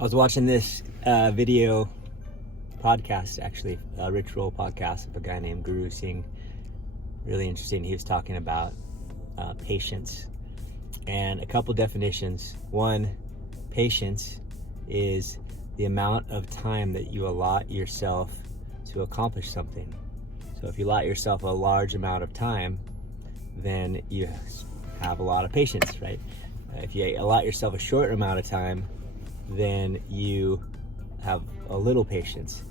I was watching this video podcast, actually, a ritual podcast of a guy named Guru Singh. Really interesting. He was talking about patience and a couple definitions. One, patience is the amount of time that you allot yourself to accomplish something. So if you allot yourself a large amount of time, then you have a lot of patience, right? If you allot yourself a short amount of time, then you have a little patience.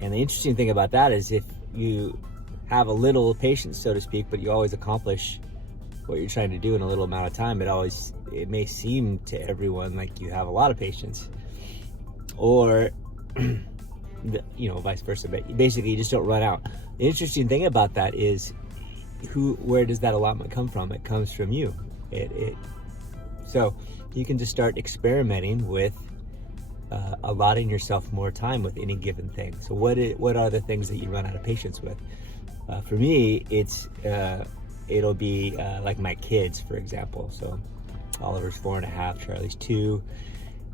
And the interesting thing about that is if you have a little patience, so to speak, but you always accomplish what you're trying to do in a little amount of time, it may seem to everyone like you have a lot of patience, or vice versa. But basically, you just don't run out. The interesting thing about that is where does that allotment come from? It comes from you. So you can just start experimenting with allotting yourself more time with any given thing. So what are the things that you run out of patience with? For me, it'll be like my kids, for example. So Oliver's 4.5, Charlie's 2,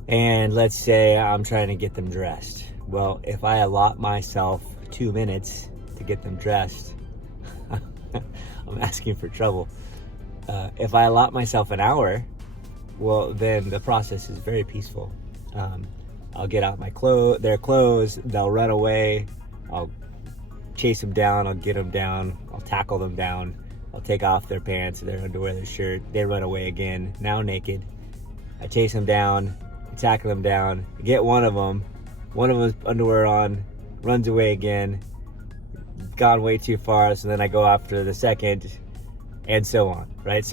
and let's say I'm trying to get them dressed. Well, if I allot myself 2 minutes to get them dressed, I'm asking for trouble. If I allot myself an hour, well, then the process is very peaceful. I'll get out their clothes, they'll run away, I'll chase them down, I'll get them down, I'll tackle them down, I'll take off their pants, their underwear, their shirt, they run away again, now naked. I chase them down, tackle them down, get one of them's underwear on, runs away again, gone way too far, so then I go after the second, and so on, right?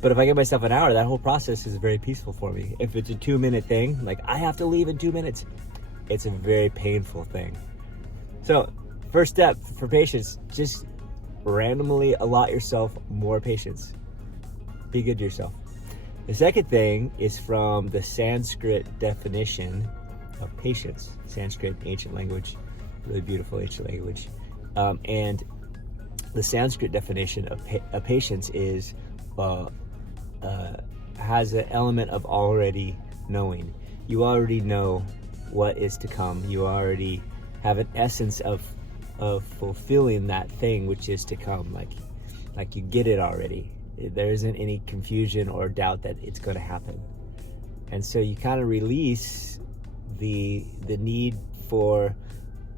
But if I give myself an hour, that whole process is very peaceful for me. If it's a 2-minute thing, like I have to leave in 2 minutes, it's a very painful thing. So first step for patience, just randomly allot yourself more patience. Be good to yourself. The second thing is from the Sanskrit definition of patience. Sanskrit, ancient language, really beautiful ancient language. And the Sanskrit definition of patience is has an element of already knowing. You already know what is to come. You already have an essence of fulfilling that thing which is to come. Like you get it already. There isn't any confusion or doubt that it's going to happen. And so you kind of release the need for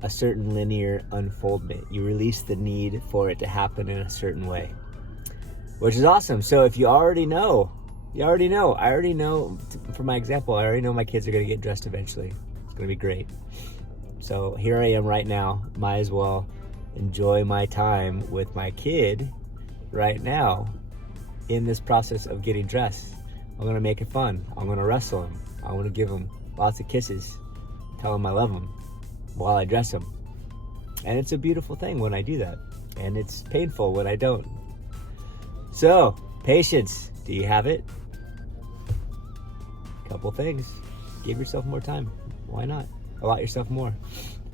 a certain linear unfoldment. You release the need for it to happen in a certain way, which is awesome. So if you already know, I already know, for my example, I already know my kids are going to get dressed eventually. It's going to be great. So here I am right now. Might as well enjoy my time with my kid right now in this process of getting dressed. I'm going to make it fun. I'm going to wrestle him. I'm going to give him lots of kisses, tell him I love him while I dress him. And it's a beautiful thing when I do that. And it's painful when I don't. So, patience. Do you have it? Couple things. Give yourself more time. Why not? Allot yourself more.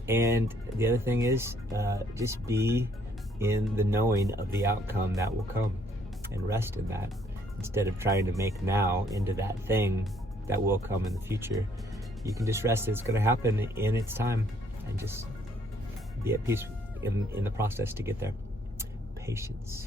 And the other thing is, just be in the knowing of the outcome that will come and rest in that, instead of trying to make now into that thing that will come in the future. You can just rest that it's going to happen in its time and just be at peace in the process to get there. Patience.